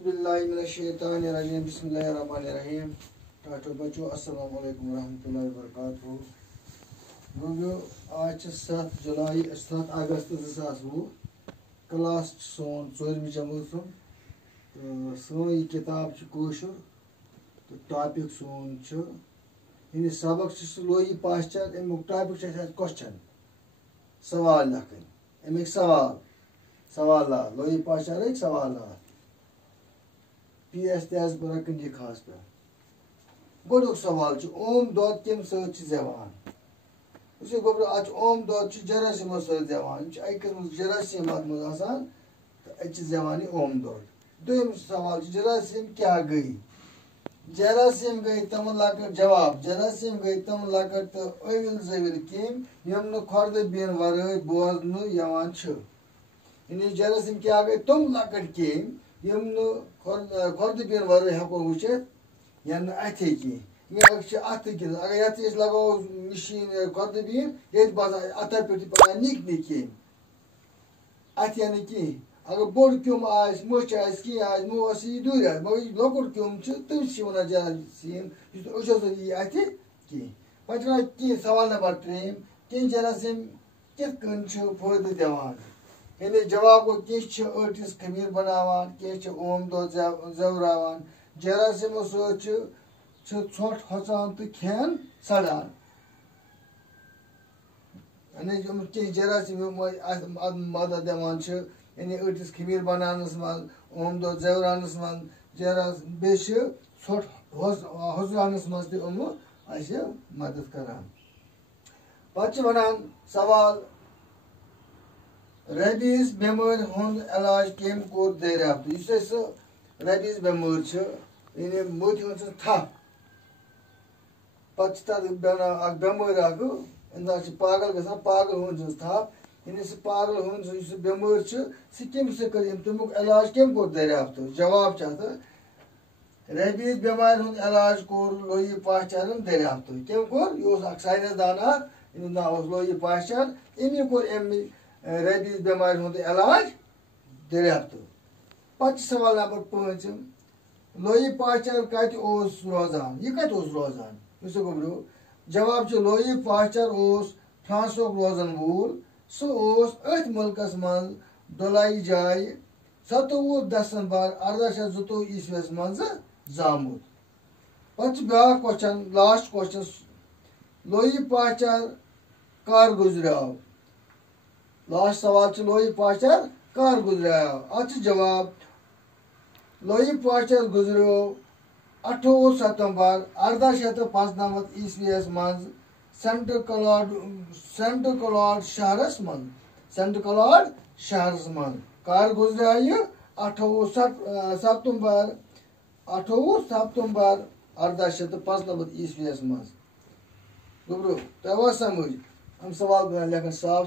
औज़ुबिल्लाहिमिनश्शैतानिर्रजीम बिस्मिल्लाहिर्रहमानिर्रहीम। टाटो बच्चों अस्सलाम वालेकुम रहमतुल्लाहि व बरकातहू। गोगो आज 7 जुलाई 7 अगस्त 2020 क्लास सोन 4वीं जमात तो सोन ये किताब कोशुर तो टॉपिक सोन यानी सबक लोई पास्चर अमुक टॉपिक क्वेश्चन सवाल लखन अमिक सवाल लोई पास्चर सवाल PS तज बरकन ये खास पे गोडुक सवाल ओम दौद कम सवान उस गोबर आज ओम दौद जरासीम सवान जरासीम तो अवान ओम दौद दोम सवाल जरासीम क्या गई जरासीम गई तम लकट जवाब जरासीम गई तम लकट तो अविल जविल कम यम खुर्द बिन वर बोजन यानी जरासीम क्या गई तम लकट कम यम खुर्द बिन वर हेको वुचित या अथे कह अत अगर ये लगो मशीन खुर्द बिन ये बसा अत पे निक निक कह अत कह अगर बोड़ क्योम मच मोस यह दूर मगर लकुट क्योम तमिस वन जरासीम यी अत कह पे कह सवाल नंबर 3 कह जरासीम कित फायद दिवान यानी जवाब गो कह अटिस खमीर बनावान कह ओम दौद जवरावान जरासीमो ोट हचान तो खेन सड़ान यानी कह जरासीम मदद दिवान यानी अटिस खमीर बनानस मज ओम दौद जवरानस मज बे ोट हजानस मज मदद करान पे वनान सवाल रेबीज बेमारी हुंद इलाज कम कोर दरियाफ्त रेबीज बेमारी यानी मोत थप पे बेमारी इंसान पागल गसान पागल हुंद थप यानी पागल हुंद बेमारी कम तमुक इलाज कम कोर दरियाफ्त जवाब रेबीज बेमारी हुंद इलाज कोर लोई पास्चरन दरियाफ्त कम कोर यह साइंसदान नाम लोई पास्चर अमी कोर रेबीज बेमारी हुंद इलाज दरियाफ्त पे सवाल नंबर 5 लोई पास्चर कत रोजान यह कत रोजान गोबरो जवाब लोई पास्चर फ्रांसुक रोजन वूल अथ मुल्कस मज डोलाई जाय 27 दिसंबर 1822 ईस्वीस मज जामुत पे ब्या क्वेश्चन लास्ट क्वेश्चन लोई पास्चर कर गुजरिया लास्ट सवाल लोई पास्चर कर गुजरिया अत जवाब लोई पास्चर गुजरियो 28 सितंबर 1895 ईस्वीस मज सेंट क्लॉड शहरस मज कर गुजरिया 28 सितंबर 1895 ईस्वीस मज गोबरो तवा समझ हम सवाल लेखन साफ